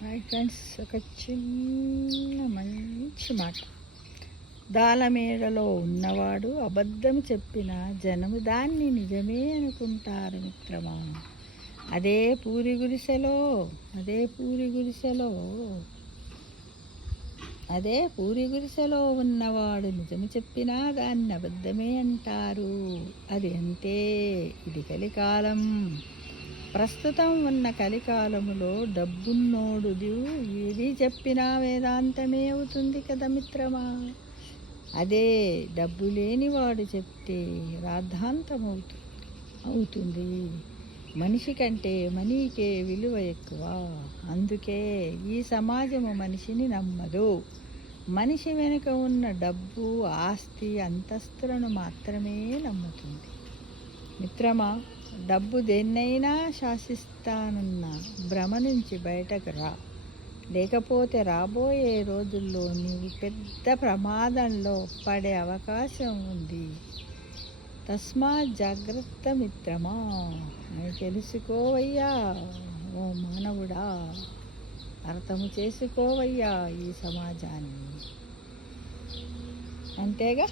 Hi friends, ఒక చిన్న మంచి మాట. దాలమేడలో ఉన్నవాడు అబద్ధం చెప్పిన జనము దాన్ని నిజమే అనుకుంటారు మిత్రమా. అదే పూరి గుడిసెలో ఉన్నవాడు నిజము చెప్పినా దాన్ని అబద్ధమే అంటారు. అది అంతే. ఇది కలికాలం. ప్రస్తుతం ఉన్న కలికాలములో డబ్బున్నోడు ఏది చెప్పినా వేదాంతమే అవుతుంది కదా మిత్రమా. అదే డబ్బు లేనివాడు చెప్తే అవుతుంది. మనిషి కంటే మనీకే విలువ ఎక్కువ. అందుకే ఈ సమాజము మనిషిని నమ్మదు. మనిషి వెనుక ఉన్న డబ్బు, ఆస్తి, అంతస్తులను మాత్రమే నమ్ముతుంది. మిత్రమా, డబ్బు దేన్నైనా శాసిస్తానన్న భ్రమ నుంచి బయటకు రా. లేకపోతే రాబోయే రోజుల్లో నీవు పెద్ద ప్రమాదంలో పడే అవకాశం ఉంది. తస్మాత్ జాగ్రత్త మిత్రమా. అని తెలుసుకోవయ్యా ఓ మానవుడా. అర్థము చేసుకోవయ్యా ఈ సమాజాన్ని. అంతేగా.